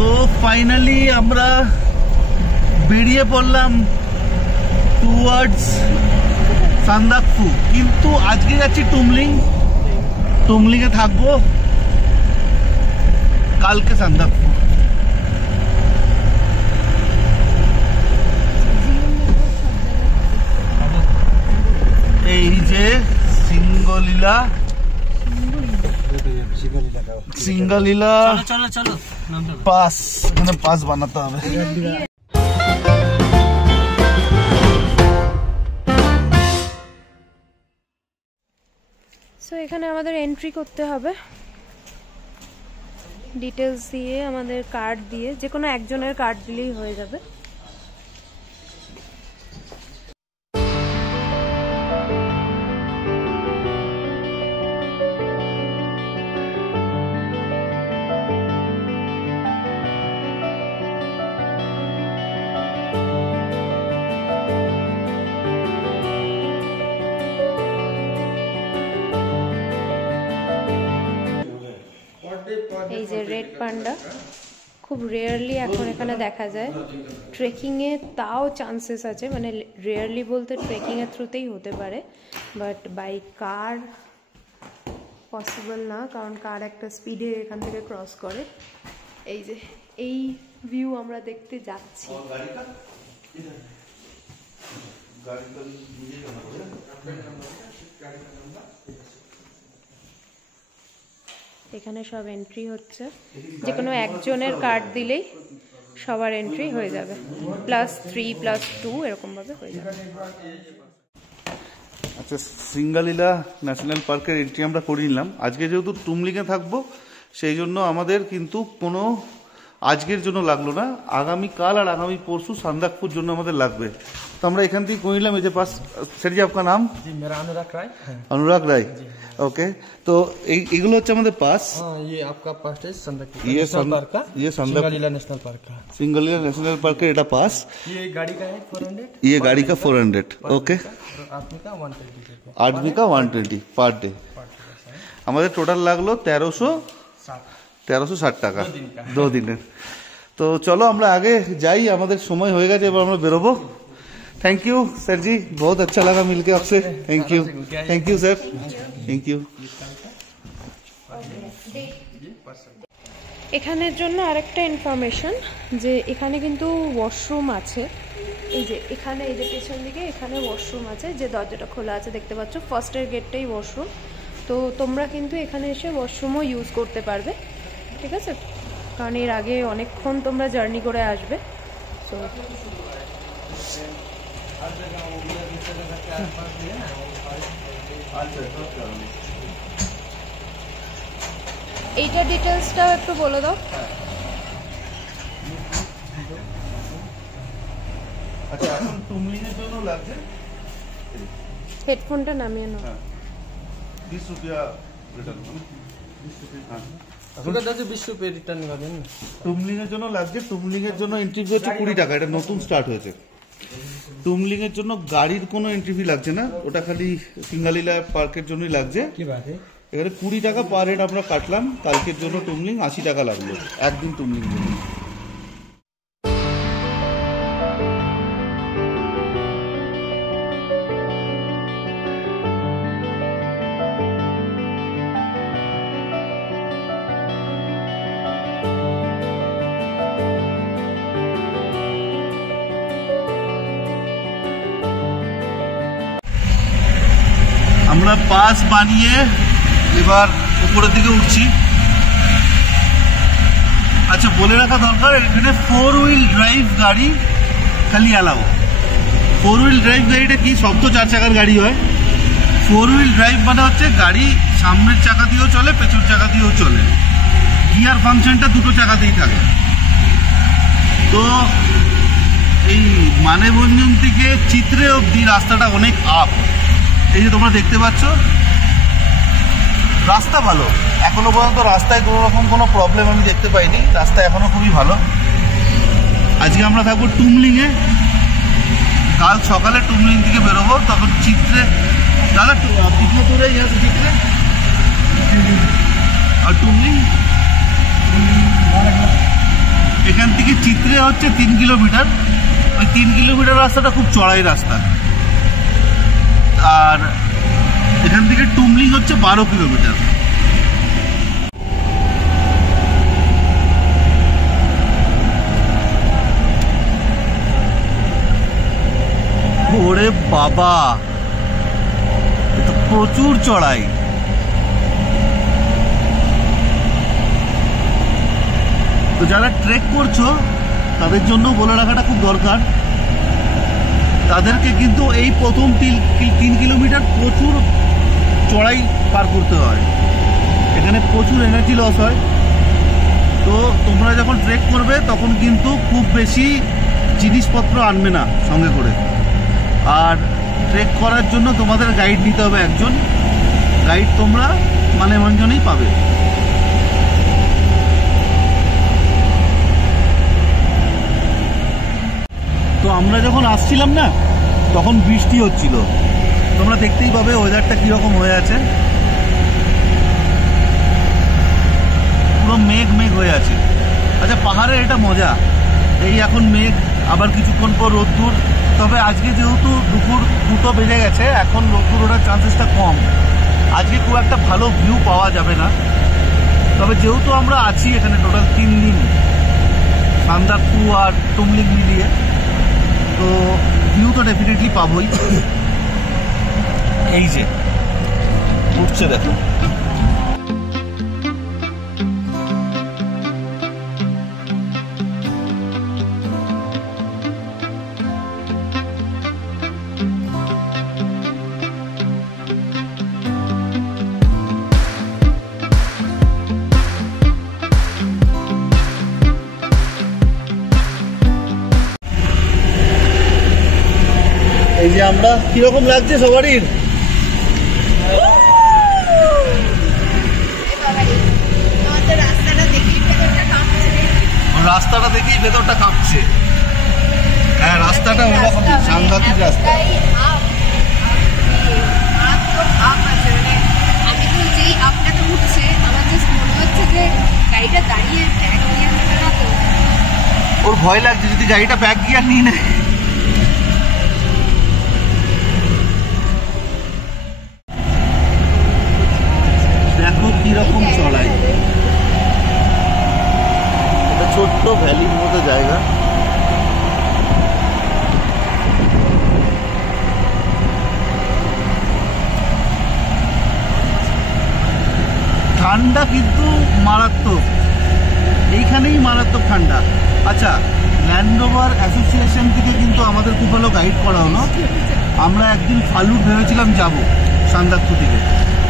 তো ফাইনালি আমরা বেরিয়ে পড়লাম টুয়ার্ডস সান্দাকফু, কিন্তু আজকে যাচ্ছি টুমলিং এ থাকবো, কালকে সান্দাকফু। এই যে সিঙ্গলীলা পাস, মানে পাস বানাতে হবে। সো এখানে আমাদের এন্ট্রি করতে হবে ডিটেলস দিয়ে, আমাদের কার্ড দিয়ে, যে কোনো একজনের কার্ড দিলেই হয়ে যাবে। এই যে রেড পান্ডা খুব রেয়ারলি এখন এখানে দেখা যায়। ট্রেকিংয়ে তাও চান্সেস আছে, মানে রেয়ারলি বলতে ট্রেকিংয়ের থ্রুতেই হতে পারে, বাট বাই কার পসিবল না, কারণ কার একটা স্পিডে এখান থেকে ক্রস করে। এই যে এই ভিউ আমরা দেখতে যাচ্ছি। এখানে সব এন্ট্রি হচ্ছে, যে কোনো একজনের কার্ড দিলেই সবার এন্ট্রি হয়ে যাবে, +3 +2 এরকম ভাবে হয়ে যাবে। আচ্ছা, সিঙ্গালীলা ন্যাশনাল পার্কের এন্ট্রি আমরা করে নিলাম। আজকে যেহেতু টুমলিংয়ে থাকবো সেই জন্য আমাদের কিন্তু কোনো আজকের জন্য লাগলো না, আগামীকাল আর আগামী পরশু সান্দাকফুর জন্য আমাদের লাগবে। তো আমরা এখান থেকে করে নিলাম। এই যে পাস, স্যার জি আপনার নাম? जी मेरा अनुराग राय। अनुराग राय, ओके। तो एगुलो হচ্ছে আমাদের পাস। ये आपका पास है संदकफू ये नेशनल पार्क का, ये सिंगालीला नेशनल पार्क का। सिंगालीला नेशनल पार्क का এটা পাস। ये गाड़ी का है 400, ये गाड़ी का 400, ओके। आदमी का 120, आदमी का 120 पर डे। আমাদের টোটাল লাগলো 1360 টাকা 2 দিনের। তো চলো আমরা আগে যাই, আমাদের সময় হয়ে গেছে, এবার আমরা বেরোবো। थैंक यू सर जी, बहुत अच्छा लगा मिलके आपसे। Thank you sir, thank you. এখানের জন্য আরেকটা ইনফরমেশন, যে এখানে কিন্তু ওয়াশরুম আছে। এই যে এখানে, এই যে পেছন দিকে এখানে ওয়াশরুম আছে, যে দরজাটা খোলা আছে দেখতে পাচ্ছ, ফার্স্টের গেটটাই ওয়াশরুম। তো তোমরা কিন্তু এখানে এসে ওয়াশরুমও ইউজ করতে পারবে, ঠিক আছে, কারণ এর আগে অনেকক্ষণ তোমরা জার্নি করে আসবে। তো এইটা ডিটেলসটাও একটু বলে দাও। আচ্ছা, এখন টুমলিং এর জন্য লাগছে, হেডফোনটা নামিয়ে নাও। 20 रुपया রিটার্ন, 20 रुपया। আপনার কাছে 20 रुपए রিটার্ন করবেন। টুমলিং এর জন্য লাগছে, টুমলিং এর জন্য এন্ট্রি ফি হচ্ছে 20 টাকা, এটা নতুন স্টার্ট হয়েছে। টুমলিং এর জন্য গাড়ির কোনো এন্ট্রি ফি লাগছে না, ওটা খালি সিঙ্গালীলা পার্কের জন্যই লাগছে। কি বাত है? এবারে 20 টাকা পার হেড আমরা কাটলাম। কালকের জন্য টুমলিং 80 টাকা লাগলো, একদিন টুমলিং জন্য। আমরা পাস বানিয়ে এবার উপরের দিকে উঠছি। আচ্ছা, বলে রাখা দরকার, এখানে 4 হুইল ড্রাইভ গাড়ি খালি অ্যালাউ। 4 হুইল ড্রাইভ গাড়িটা কি? সব তো 4 চাকার গাড়ি হয়। 4 হুইল ড্রাইভ মানে হচ্ছে গাড়ি সামনের চাকা দিয়েও চলে, পেছন চাকা দিয়েও চলে, গিয়ার ফাংশনটা দুটো চাকাতেই থাকে। তো এই মানেভঞ্জন থেকে চিত্রে অবধি রাস্তাটা অনেক আপ। এই যে তোমরা দেখতে পাচ্ছ, রাস্তা ভালো, এখনো পর্যন্ত রাস্তায় কোনো রকম কোনো প্রবলেম আমি দেখতে পাইনি, রাস্তা এখনো খুবই ভালো। আজকে আমরা থাকবো টুমলিংয়ে, কাল সকালে টুমলিং থেকে বেরোবো, তখন চিত্রে। দাদা কিতনে দূর है यहाँ से चित्रे और टुमलिंग? এখান থেকে চিত্রে হচ্ছে 3 কিলোমিটার। ওই 3 কিলোমিটার রাস্তাটা খুব চড়াই রাস্তা। আর এখান থেকে টুমলিং হচ্ছে 12 কিলোমিটার। ওরে বাবা, এটা প্রচুর চড়াই। তো যারা ট্রেক করছো তাদের জন্য বলে রাখাটা খুব দরকার। তাদেরকে কিন্তু এই প্রথম 3 কিলোমিটার প্রচুর চড়াই পার করতে হয়। এখানে প্রচুর এনার্জি লস হয়। তো তোমরা যখন ট্রেক করবে তখন কিন্তু খুব বেশি জিনিসপত্র আনবে না সঙ্গে করে। আর ট্রেক করার জন্য তোমাদের গাইড নিতে হবে একজন। গাইড তোমরা মানে মঞ্জনেই পাবে। তো আমরা যখন আসছিলাম না তখন বৃষ্টি হচ্ছিল। তোমরা দেখতেই পাবে ওয়েদারটা কীরকম হয়ে আছে, পুরো মেঘ মেঘ হয়ে আছে। আচ্ছা, পাহাড়ের এটা মজা, এই এখন মেঘ, আবার কিছুক্ষণ পর রোদ্দুর। তবে আজকে যেহেতু দুপুর 2টো বেজে গেছে, এখন রোদ্দুর ওঠার চান্সেসটা কম। আজকে খুব একটা ভালো ভিউ পাওয়া যাবে না। তবে যেহেতু আমরা আছি এখানে টোটাল 3 দিন, সান্দাকফু আর টুমলিং মিলিয়ে, তো ভিউ তো ডেফিনেটলি পাবোই। এই যে উঠছে দেখো, এই যে আমরা কিরকম লাগছে সবারই। রাস্তাটা দেখেই ভেতরটা কাঁপছে। হ্যাঁ, রাস্তাটা ওরকম সাংঘাতিক রাস্তা। আমি তো যেই আপনাকে উঠছে আমার জাস্ট মনে হচ্ছে যে গাড়িটা দাঁড়িয়ে ব্যাগ গিয়ার নেবে না তো। ওর ভয় লাগছে যদি গাড়িটা ব্যাক গিয়ার নিয়ে নেয়। দেখো কিরকম চড়াই। এটা ছোট্ট ভ্যালির মতো জায়গা। ঠান্ডা কিন্তু মারাত্মক, এইখানেই মারাত্মক ঠান্ডা। আচ্ছা, ল্যান্ড রোভার অ্যাসোসিয়েশন থেকে কিন্তু আমাদের খুব ভালো গাইড করা হলো। আমরা একদিন ফালুট ভেবেছিলাম যাব সান্দাকফু থেকে,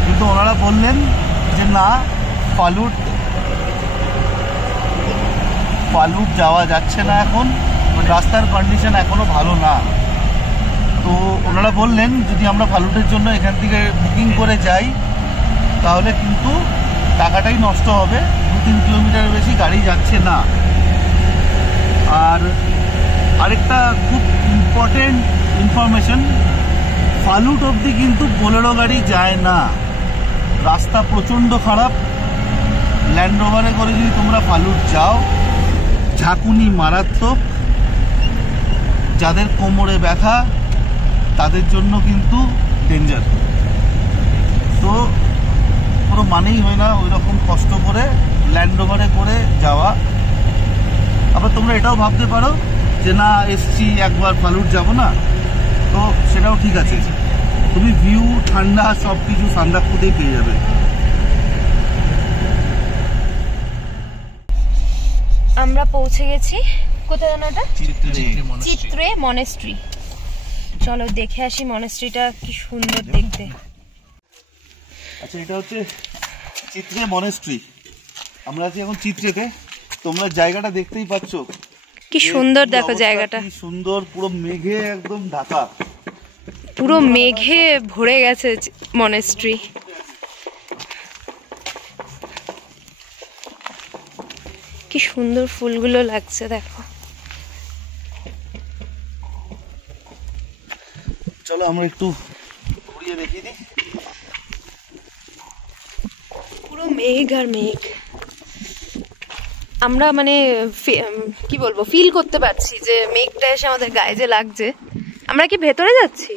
কিন্তু ওনারা বললেন যে না, ফালুট যাওয়া যাচ্ছে না, এখন রাস্তার কন্ডিশন এখনো ভালো না। তো ওনারা বললেন যদি আমরা ফালুটের জন্য এখান থেকে বুকিং করে যাই তাহলে কিন্তু টাকাটাই নষ্ট হবে। 2-3 কিলোমিটারের বেশি গাড়ি যাচ্ছে না। আর আরেকটা খুব ইম্পর্টেন্ট ইনফরমেশন, ফালুট অবধি কিন্তু বোলেরো গাড়ি যায় না। রাস্তা প্রচণ্ড খারাপ। ল্যান্ড রোভারে করে যদি তোমরা ফালুট যাও, ঝাঁকুনি মারাত্মক। যাদের কোমরে ব্যথা তাদের জন্য কিন্তু ডেঞ্জার। তো কোনো মানেই হয় না ওই রকম কষ্ট করে ল্যান্ড রোভারে করে যাওয়া। আবার তোমরা এটাও ভাবতে পারো যে না, এসছি একবার ফালুট যাব না, তো সেটাও ঠিক আছে। তুমি ভিউ, ঠান্ডা সব কিছু সান্দাকফুতেই পেয়ে যাবে। আমরা পৌঁছে গেছি কোথায় জানো এটা? চিত্রে মনেস্ট্রি। চলো দেখে আসি মনেস্ট্রিটা কি সুন্দর দেখতে। আচ্ছা, এটা হচ্ছে চিত্রে মনেস্ট্রি। আমরা আছি এখন চিত্রেতে। তোমরা জায়গাটা দেখতেই পাচ্ছ কি সুন্দর, দেখো জায়গাটা কি সুন্দর, পুরো মেঘে একদম ঢাকা, পুরো মেঘে ভরে গেছে মনেস্ট্রি। কি সুন্দর ফুলগুলো লাগছে দেখো। চলো আমরা একটু ঘুরিয়ে দেখিয়ে দিই। পুরো মেঘ আর মেঘ। আমরা মানে কি বলবো, ফিল করতে পারছি যে মেঘটা এসে আমাদের গায়ে যে লাগছে। আমরা কি ভেতরে যাচ্ছি?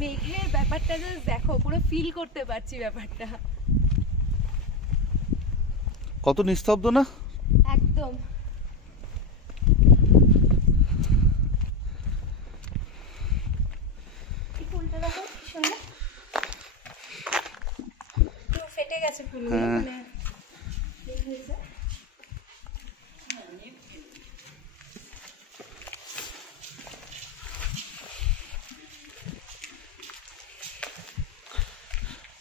মেঘের ব্যাপারটা দেখো, পুরো ফিল করতে পারছি ব্যাপারটা। কত নিস্তব্ধ না একদম। এই ফুলটা দেখো কি সুন্দর, পুরো ফেটে গেছে ফুলগুলো, মানে এই হয়েছে।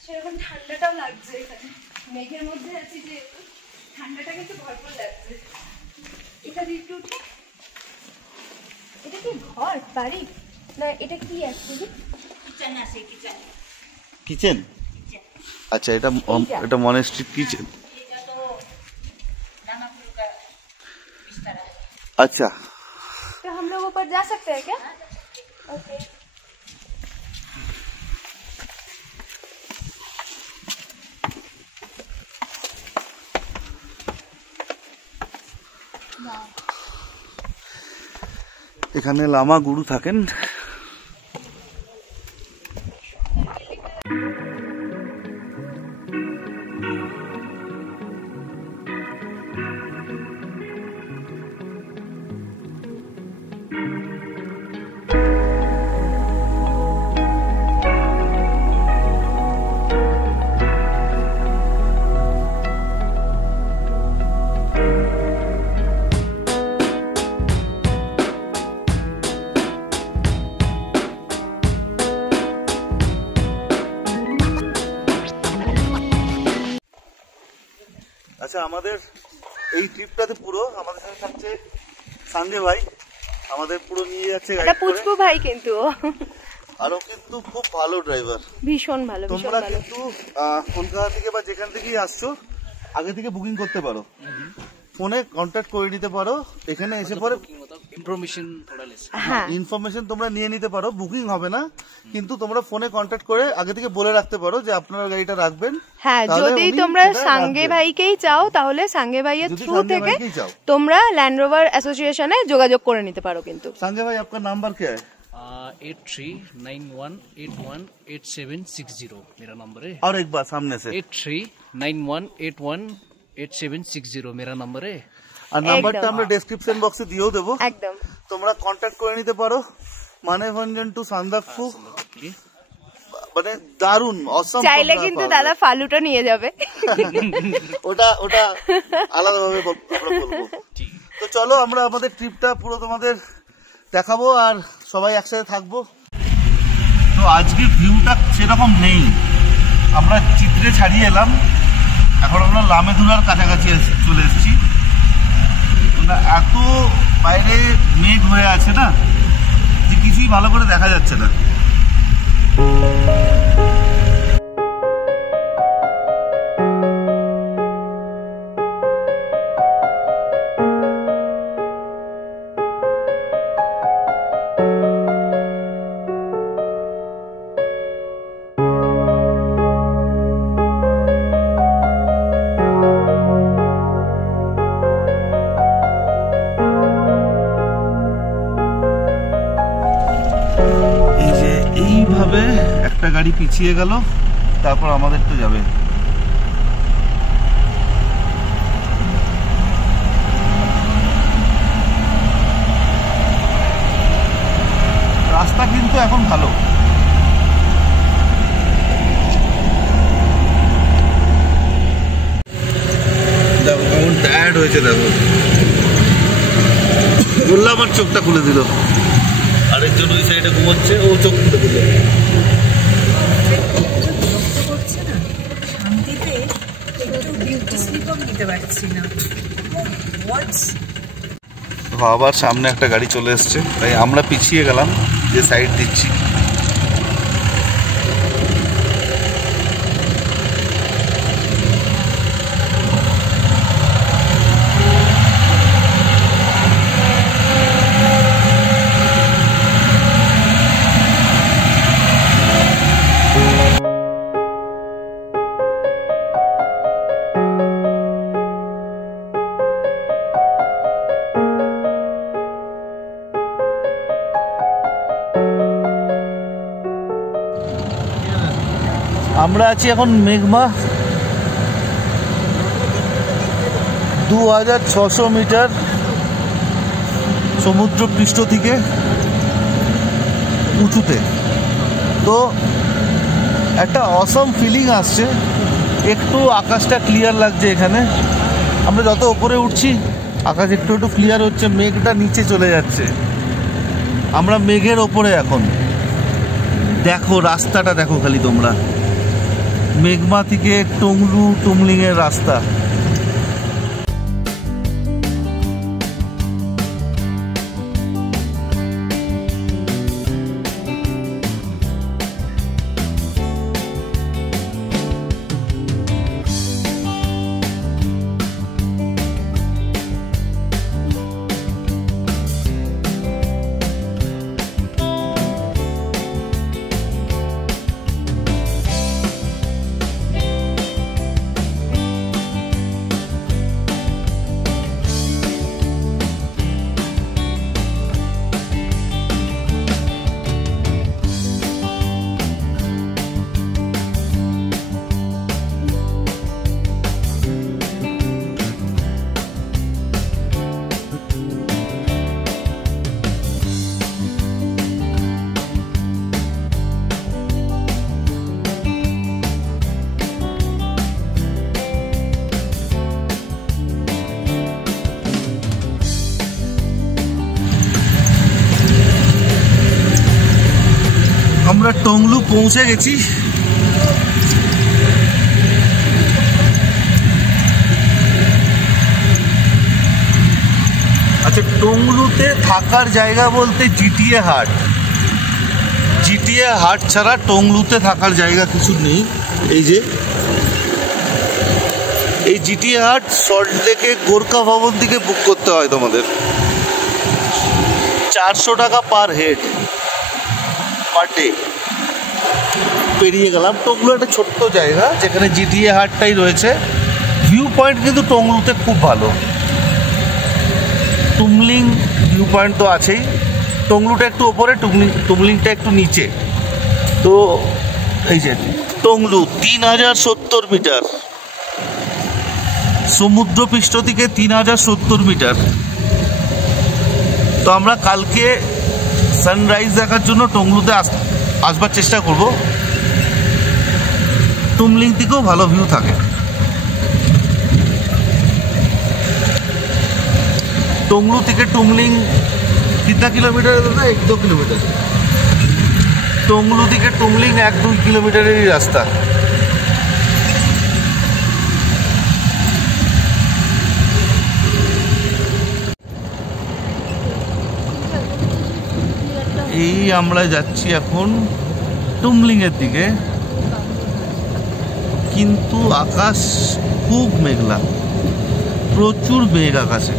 সেরকম ঠান্ডাটাও লাগছে এখানে, মেঘের মধ্যে আছি যে ঠান্ডাটা কিন্তু ভরপুর লাগছে। এটা দিয়ে একটু উঠে, এটা কি ঘর বাড়ি না এটা কি অ্যাকচুয়ালি? কিচেন আছে, কিচেন। কিচেন? अच्छा এটা মনেস্ট্রি কিচেন। এটা তো नाना प्रकार बिस्तर है। अच्छा तो हम लोग ऊपर जा सकते हैं क्या? ओके। এখানে লামা গুরু থাকেন। আচ্ছা আমাদের এই ট্রিপটাতে পুরো আমাদের সাথে থাকছে সাঙ্গে ভাই, আমাদের পুরো নিয়ে যাচ্ছে গাইড করে। পুচকু ভাই কিন্তু আর ও কিন্তু খুব ভালো ড্রাইভার, ভীষণ ভালো, ভীষণ তোমরা ভালো। কিন্তু কলকাতা থেকে বা যেখান থেকেই আসছো আগে থেকে বুকিং করতে পারো, ফোনে কন্ট্যাক্ট করে নিতে পারো, এখানে এসে পরে ইনফরমেশন তোমরা নিয়ে নিতে পারো। বুকিং হবে না, কিন্তু তোমরা ফোনে কন্ট্যাক্ট করে আগে থেকে বলে রাখতে পারো যে আপনারা গাড়িটা রাখবেন। হ্যাঁ, যদি তোমরা সাঙ্গে ভাইকেই চাও তাহলে সাঙ্গে ভাইয়ের থ্রু থেকে তোমরা ল্যান্ড রোভার অ্যাসোসিয়েশনে যোগাযোগ করে নিতে পারো। কিন্তু সাঙ্গে ভাই আপনার নাম্বার क्या है? 8391818760 मेरा नंबर है। और एक बार सामने से 8391818760 मेरा नंबर है। আর নাম্বারটা আমরা ডেসক্রিপশন বক্সে দিয়েও দেবো, একদম তোমরা কন্ট্যাক্ট করে নিতে পারো। মানেভঞ্জন টু সান্দাকফু, মানে দারুন অসম। চাইলে কিন্তু দাদা ফালুটা নিয়ে যাবে, ওটা আলাদাভাবে আমরা বলবো। তো চলো আমরা আমাদের ট্রিপটা পুরো তোমাদের দেখাবো আর সবাই একসাথে থাকবো। তো আজকে ভিউটা সেরকম নেই, আমরা চিত্রে ছাড়িয়ে এলাম, এখন আমরা লামেধুলার কাছাকাছি চলে এসেছি। এত বাইরে মেঘ হয়ে আছে না যে কিছুই ভালো করে দেখা যাচ্ছে না। গাড়ি পিছিয়ে গেল, তারপর আমাদের তো যাবে। রাস্তা কিন্তু এখন ভালো। দেখো কেমন টায়ার্ড হয়েছে, দেখো বললাম আমার চোখটা খুলে দিল। আরেকজন ওই সাইডে ঘুমাচ্ছে, ও চোখ খুলে দিল। করছে না শান্তিতে, একটু বিউটি স্লিপও নিতে পারছি না। আবার সামনে একটা গাড়ি চলে এসছে, তাই আমরা পিছিয়ে গেলাম, যে সাইড দিচ্ছি। আমরা আছি এখন মেঘমা, 2600 মিটার সমুদ্র পৃষ্ঠ থেকে উঁচুতে। তো একটা অসম ফিলিং আসছে, একটু আকাশটা ক্লিয়ার লাগছে এখানে। আমরা যত উপরে উঠছি আকাশ একটু একটু ক্লিয়ার হচ্ছে, মেঘটা নিচে চলে যাচ্ছে, আমরা মেঘের ওপরে এখন। দেখো রাস্তাটা দেখো খালি তোমরা, মেঘমা থেকে টংলু টুমলিংয়ের রাস্তা। আমরা টংলু পৌঁছে গেছি। আচ্ছা, টংলুতে থাকার জায়গা বলতে জিটিএ হাট, জিটিএ হাট ছাড়া টংলুতে থাকার জায়গা কিছু নেই। এই যে এই জিটিএ হাট সল্টলেকে গোর্খা ভবন থেকে বুক করতে হয় তোমাদের, 400 টাকা পার হেড পার ডে। পেরিয়ে গেলাম। টংলু একটা ছোট্ট জায়গা যেখানে জিটিএ হাটটাই রয়েছে। ভিউ পয়েন্ট কিন্তু টংলুতে খুব ভালো। টুমলিং ভিউ পয়েন্ট তো আছেই, টংলুটা একটু ওপরে, টুমলিংটা একটু নিচে। তো এই যে টংলু 3070 মিটার, সমুদ্রপৃষ্ঠ থেকে 3070 মিটার। তো আমরা কালকে সানরাইজ দেখার জন্য টংলুতে আসবার চেষ্টা করব। টুমলিং থেকেও ভালো ভিউ থাকে। টংলু থেকে টুমলিং कितना किलोमीटर है दादा? 1-2 किलोमीटर। टंगलू থেকে টুমলিং 1-2 কিলোমিটারেরই রাস্তা। এই আমরা যাচ্ছি এখন টুমলিং এর দিকে, কিন্তু আকাশ খুব মেঘলা, প্রচুর মেঘ আকাশে।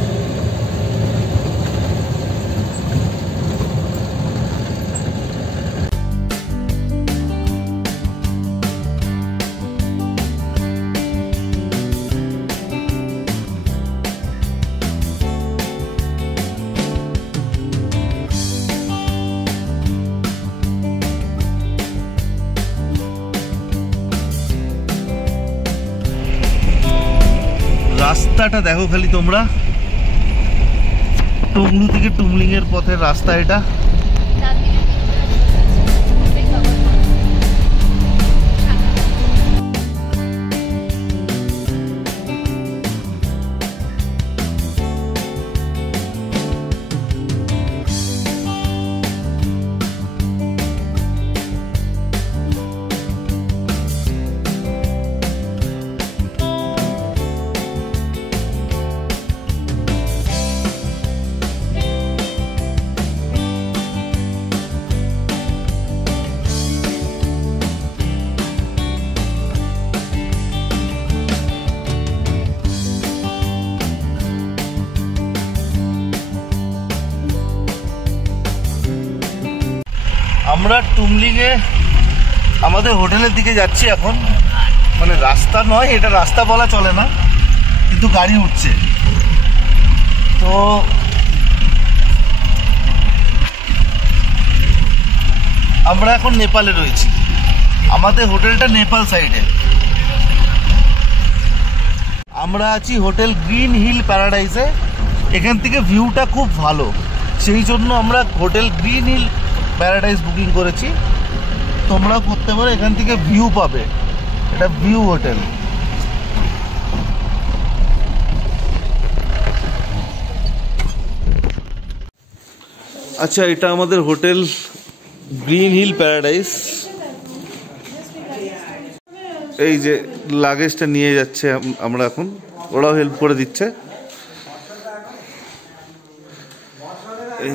রাস্তাটা দেখো খালি তোমরা, টুংলু থেকে টুমলিং এর পথের রাস্তা এটা। আমরা টুমলিংয়ে আমাদের হোটেলের দিকে যাচ্ছি এখন। মানে রাস্তা নয়, এটা রাস্তা বলা চলে না, কিন্তু গাড়ি উঠছে। তো আমরা এখন নেপালে রয়েছি, আমাদের হোটেলটা নেপাল সাইডে। আমরা আছি হোটেল গ্রিন হিল প্যারাডাইসে। এখান থেকে ভিউটা খুব ভালো, সেই জন্য আমরা hotel green hill paradise booking করেছি। তোমরাও করতে পারো, এখান থেকে ভিউ পাবে। এটা ভিউ হোটেল। আচ্ছা, এটা আমাদের হোটেল গ্রিন হিল প্যারাডাইস। এই যে লাগেজটা নিয়ে যাচ্ছে আমরা এখন, ওরাও হেল্প করে দিচ্ছে। এই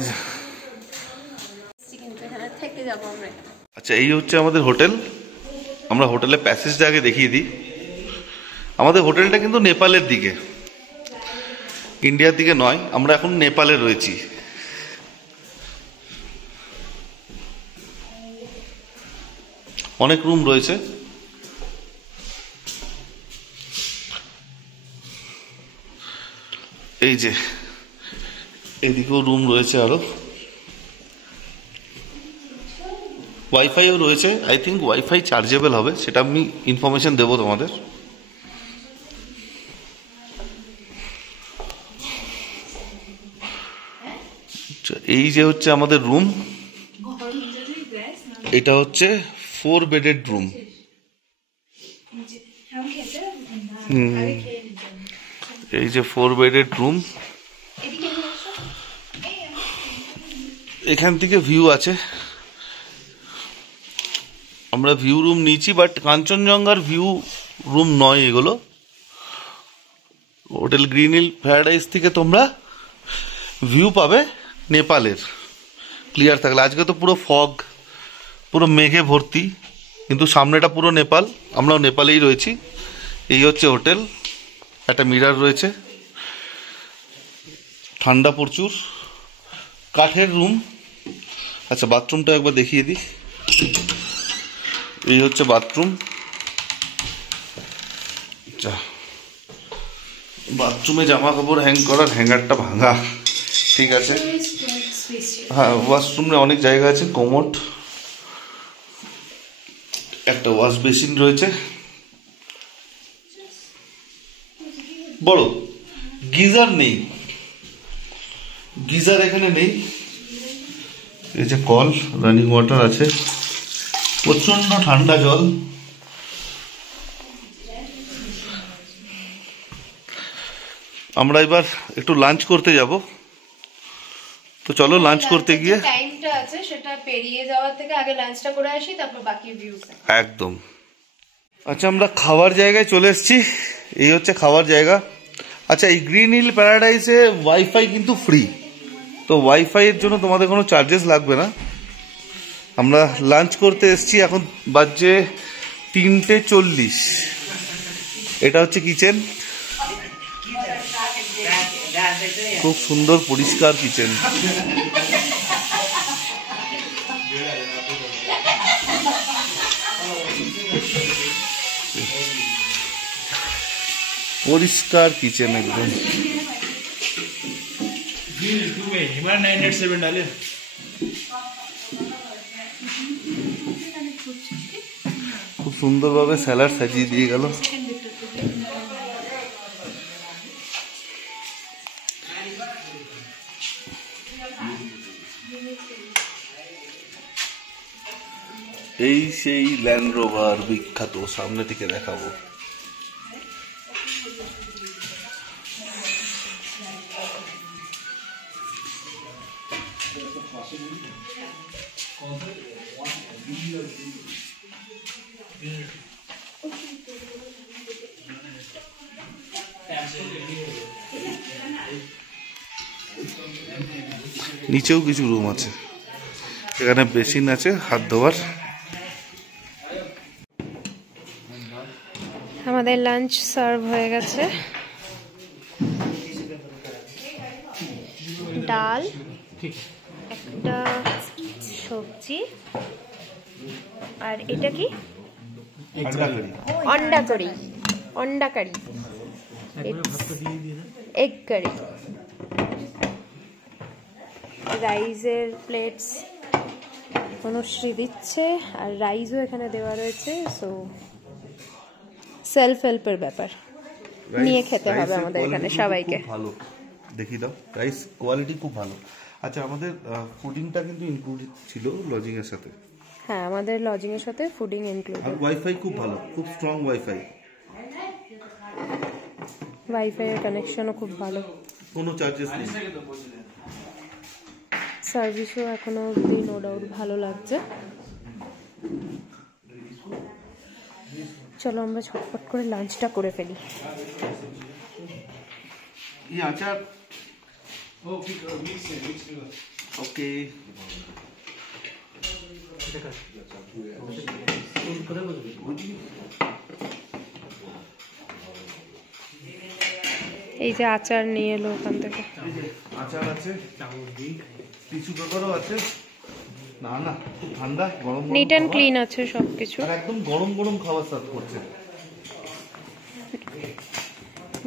আচ্ছা, এই হচ্ছে আমাদের হোটেল। আমরা হোটেলের প্যাসেজটা আগে দেখিয়ে দিই। আমাদের হোটেলটা কিন্তু নেপালের দিকে, ইন্ডিয়ার দিকে নয়। আমরা এখন নেপালে রয়েছি। অনেক রুম রয়েছে। এই যে এদিকেও রুম রয়েছে আরো। ওয়াইফাইও রয়েছে। আই থিঙ্ক ওয়াইফাই চার্জেবল হবে, সেটা আমি ইনফরমেশন দেবো তোমাদের। এই যে হচ্ছে আমাদের রুম, এটা হচ্ছে 4 বেডেড রুম। এই যে 4 বেডেড রুম। এখান থেকে ভিউ আছে। আমরা ভিউ রুম নিয়েছি, বাট কাঞ্চনজঙ্ঘার ভিউ রুম নয় এগুলো। হোটেল গ্রিন হিল প্যারাডাইস থেকে তোমরা ভিউ পাবে নেপালের, ক্লিয়ার থাকলে। আজকে তো পুরো ফগ, পুরো মেঘে ভর্তি, কিন্তু সামনেটা পুরো নেপাল। আমরাও নেপালেই রয়েছি। এই হচ্ছে হোটেল। একটা মিরার রয়েছে, ঠান্ডা প্রচুর, কাঠের রুম। আচ্ছা, বাথরুমটা একবার দেখিয়ে দিই। এই হচ্ছে বাথরুম। আচ্ছা, বাথরুমে জামা কাপড় হ্যাং করার হ্যাঙ্গারটা ভাঙা, ঠিক আছে। হ্যাঁ, ওয়াশরুমে অনেক জায়গা আছে, কোমোড, একটা ওয়াশ বেসিন রয়েছে বড়। গিজার নেই, গিজার এখানে নেই। এই যে কল, রানিং ওয়াটার আছে। প্রচন্ড ঠান্ডা জল। আমরা এবার একটু লাঞ্চ করতে যাব, তো চলো লাঞ্চ করতে গিয়ে টাইমটা আছে সেটা পেরিয়ে যাওয়ার থেকে আগে লাঞ্চটা করে আসি, তারপর বাকি ভিউজ। একদম। আচ্ছা, আমরা খাবার জায়গায় চলে এসেছি। এই হচ্ছে খাবার জায়গা। আচ্ছা, এই গ্রিন হিল প্যারাডাইসে ওয়াইফাই কিন্তু ফ্রি, তো ওয়াইফাই এর জন্য তোমাদের কোনো চার্জেস লাগবে না। আমরা লাঞ্চ করতে এসেছি, এখন বাজে 3:40। এটা হচ্ছে কিচেন, খুব সুন্দর পরিষ্কার কিচেন। পরিষ্কার কিচেন একদম। খুব সুন্দরভাবে স্যালাড সাজিয়ে দিয়ে গেল। এই সেই ল্যান্ড রোভার বিখ্যাত, সামনে থেকে দেখাবো। নিচেও কিছু রুম আছে, এখানে বেসিন আছে হাত ধোয়ার। আমাদের লাঞ্চ সার্ভ হয়ে গেছে, ডাল, একটা সবজি, আর এটা কি অন্ডা কারি, অন্ডা কারি, এগ কারি, রাইসের প্লেটস অনুশ্রী দিচ্ছে, আর রাইসও এখানে দেওয়া রয়েছে। সো সেলফ হেল্পের ব্যাপার, নিয়ে খেতে হবে আমাদের এখানে সবাইকে। ভালো দেখি দাও, রাইস কোয়ালিটি খুব ভালো। আচ্ছা, আমাদের ফুডিংটা কিন্তু ইনক্লুডেড ছিল লজিং এর সাথে। হ্যাঁ, আমাদের লজিং এর সাথে ফুডিং ইনক্লুডেড। আর ওয়াইফাই খুব ভালো, খুব স্ট্রং ওয়াইফাই, ওয়াইফাই এর কানেকশনও খুব ভালো, কোনো চার্জেস নেই। সার্ভিসও এখনো অবধি নো ডাউট ভালো লাগছে। চলো আমরা ঝটপট করে লাঞ্চটা করে ফেলি। এই আচার ওকে। এই যে আচার নিয়ে এলো ওখান থেকে, আচার আছে, টিস্যু পেপারও আছে। না না, খুব ঠান্ডা, গরম নিট অ্যান্ড ক্লিন আছে সবকিছু, আর একদম গরম গরম খাবার সার্ভ করছে।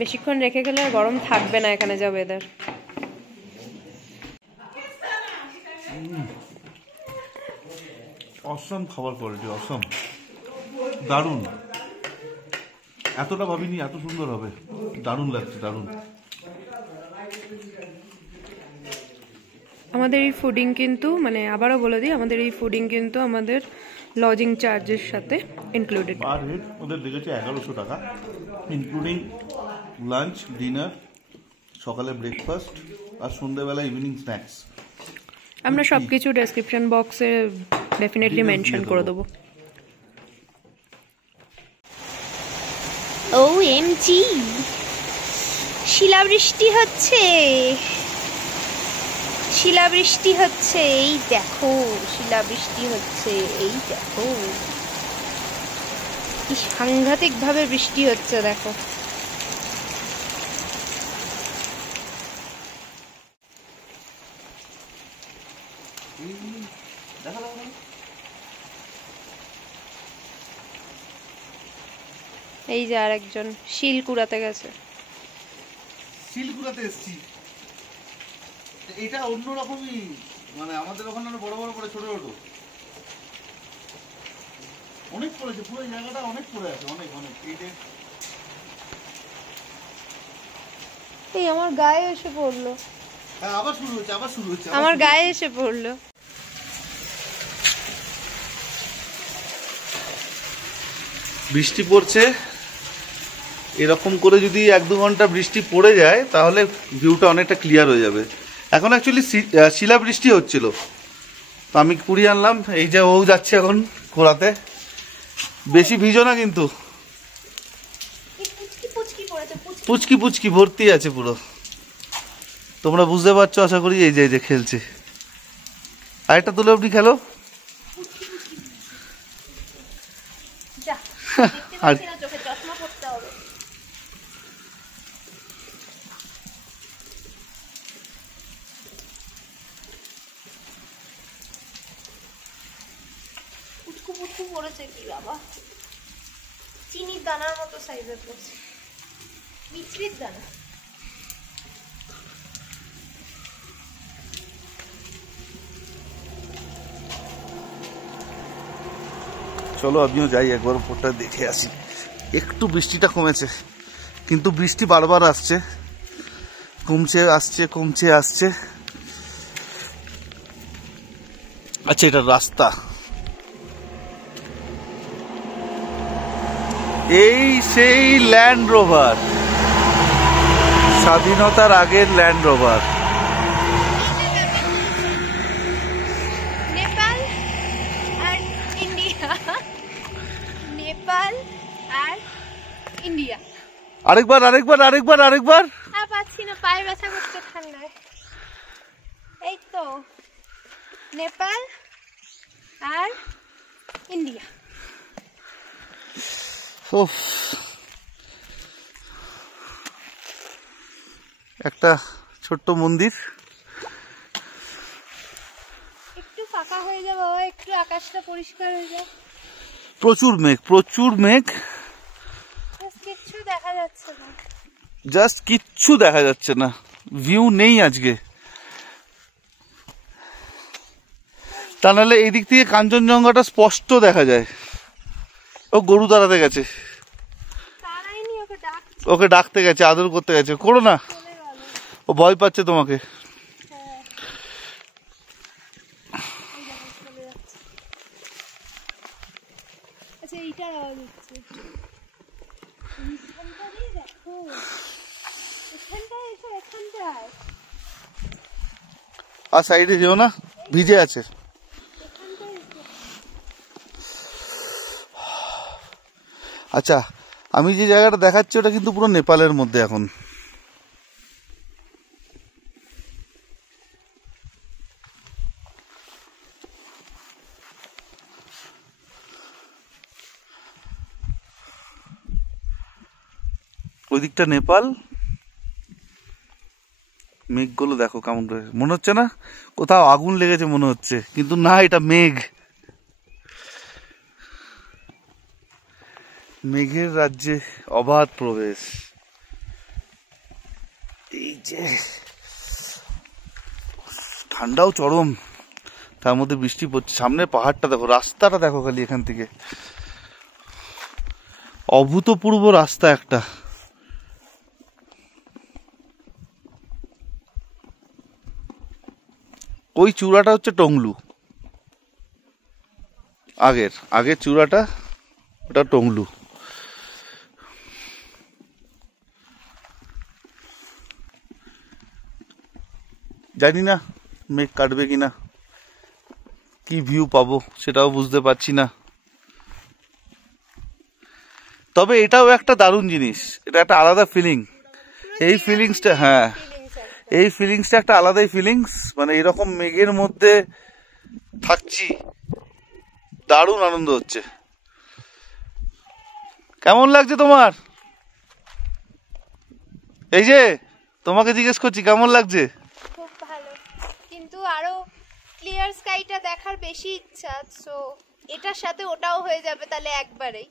বেশিক্ষণ রেখে গেলে আর গরম থাকবে না এখানে যা ওয়েদার। অসম খাবার কোয়ালিটি, অসম, দারুণ। এতটা ভাবিনি এত সুন্দর হবে, দারুণ লাগছে, দারুণ। আমাদের এই ফুডিং কিন্তু, মানে আবারও বলে দিই, আমাদের এই ফুডিং কিন্তু আমাদের লজিং চার্জের সাথে ইনক্লুডেড। পার হেড ওদের লেগেছে 1100 টাকা, ইনক্লুডিং লাঞ্চ, ডিনার, সকালে ব্রেকফাস্ট, আর সন্ধ্যেবেলা ইভিনিং স্ন্যাক্স। আমরা সবকিছু ডেসক্রিপশন বক্সে ডেফিনেটলি মেনশন করে দেবো। OMG, শিলাবৃষ্টি হচ্ছে, শিলাবৃষ্টি হচ্ছে, এই দেখো শিলাবৃষ্টি হচ্ছে, এই দেখো কি সাংঘাতিক ভাবে বৃষ্টি হচ্ছে, দেখো। এই যে আরেকজন শিল কুড়াতে গেছে। শিল কুড়াতে এসছি, এটা অন্যরকমই, মানে আমাদের ওখানে বড় বড় করে ছোট ছোট অনেক পড়েছে, পুরো জায়গাটা অনেক পড়ে আছে, অনেক অনেক। এই আমার গায়ে এসে পড়লো, হ্যাঁ আবার শুরু হচ্ছে, আবার শুরু হচ্ছে, আমার গায়ে এসে পড়লো। বৃষ্টি পড়ছে, এরকম করে যদি 1-2 ঘন্টা বৃষ্টি পড়ে যায় তাহলে ভিউটা অনেকটা ক্লিয়ার হয়ে যাবে। এখন অ্যাকচুয়ালি শিলা বৃষ্টি হচ্ছিল, তো আমি কুড়িয়ে আনলাম। এই যে ও যাচ্ছে এখন ঘোরাতে, বেশি ভিজো না কিন্তু, পুচকি পুচকি ভর্তি আছে পুরো, তোমরা বুঝতে পারছো আশা করি। এই যে খেলছে, আরেকটা তুলে আপনি খেলো। আর পড়েছে কি বাবা, চিনির দানার মতো সাইজের পড়ছে, মিছরির দানা। চলো আমিও যাই একবার উপরটা দেখে আসি। একটু বৃষ্টিটা কমেছে, কিন্তু বৃষ্টি বারবার আসছে, কমছে আসছে, কমছে আসছে। আচ্ছা, এটা রাস্তা, এই সেই ল্যান্ড রোভার, স্বাধীনতার আগের ল্যান্ড রোভার। নেপাল আর ইন্ডিয়া, নেপাল আর ইন্ডিয়া। আরেকবার আরেকবার আরেকবার আরেকবার। আর পাচ্ছি না, পায়ে ব্যথা করছে ঠান্ডায়। এই তো নেপাল আর ইন্ডিয়া। উফ, একটা ছোট্ট মন্দির। একটু ফাঁকা হয়ে যাবে, একটু আকাশটা পরিষ্কার হয়ে যায়। প্রচুর মেঘ, প্রচুর মেঘ, কিচ্ছু দেখা যাচ্ছে না, জাস্ট কিচ্ছু দেখা যাচ্ছে না, ভিউ নেই আজকে। তা নাহলে এই দিক থেকে কাঞ্চনজঙ্ঘাটা স্পষ্ট দেখা যায়। ও গরু দাঁড়াতে গেছে, তারাইনি, ওকে ডাকছে, ওকে ডাকতে গেছে, আদর করতে গেছে। করো না, চলে গেল। ও ভয় পাচ্ছে তোমাকে। হ্যাঁ, এই দেখো চলে যাচ্ছে। আচ্ছা এইটার আওয়াজ হচ্ছে, এইখানটারই দেখো, এখানটায় এসো, এখানটায়, আর সাইডে যেও না, ভিজে আছে। এখানটায় এসো। আচ্ছা, আমি যে জায়গাটা দেখাচ্ছি ওটা কিন্তু পুরো নেপালের মধ্যে এখন। ওই দিকটা নেপাল। মেঘগুলো দেখো কেমন করে, মনে হচ্ছে না কোথাও আগুন লেগেছে মনে হচ্ছে, কিন্তু না, এটা মেঘ। মেঘের রাজ্যে অবাধ প্রবেশ। এই যে ঠান্ডাও চরম, তার মধ্যে বৃষ্টি পড়ছে। সামনে পাহাড়টা দেখো, রাস্তাটা দেখো খালি এখান থেকে, অভূতপূর্ব রাস্তা একটা। ওই চূড়াটা হচ্ছে টংলু, আগের চূড়াটা ওটা টংলু। জানি না মেঘ কাটবে কিনা, কি ভিউ পাবো সেটাও বুঝতে পারছি না। তবে এটাও একটা দারুণ জিনিস, এটা একটা আলাদা ফিলিং। এই ফিলিংসটা, হ্যাঁ, এই ফিলিংসটা একটা আলাদাই ফিলিংস। মানে এরকম মেঘের মধ্যে থাকছি, দারুণ আনন্দ হচ্ছে। কেমন লাগছে তোমার? এই যে তোমাকে জিজ্ঞেস করছি কেমন লাগছে? খুব ভালো, কিন্তু আরো ক্লিয়ার স্কাইটা দেখার বেশি ইচ্ছা। সো এটার সাথে ওটাও হয়ে যাবে তাহলে একবারেই।